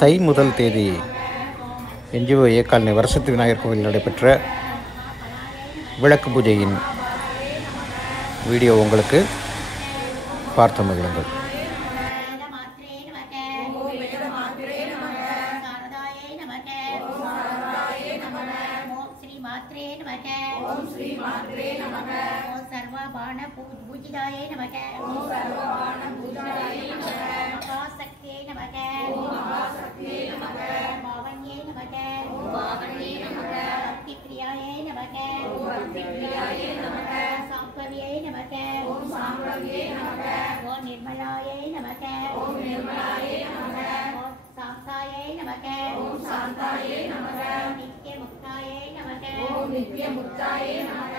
தை முதல் தேதி என்ஜிஓ ஏகாலனி வரசத்தி விநாயகர் கோவிலில் நடைபெற்ற விளக்கு பூஜையின் வீடியோ உங்களுக்கு பார்த்து மகிழுங்கள். ओम श्री मात्रे नमः ओम सर्वबाण पूजिताये नमः ओम सर्वबाण पूजिताये नमः महाशक्तिये नमः ओम महाशक्तिये नमः पावन्ये नमः ओम पावन्ये नमः भक्तिप्रियाये नमः ओम भक्तिप्रियाये नमः सांभव्ये नमः ओम सांभव्ये नमः ओम निर्मलाये नमः ओम निर्मलाये नमः ओम शांताये नमः ओम शांताये नमः नित्यमुक्ताये नमः ओम नित्यमुक्ताये नमः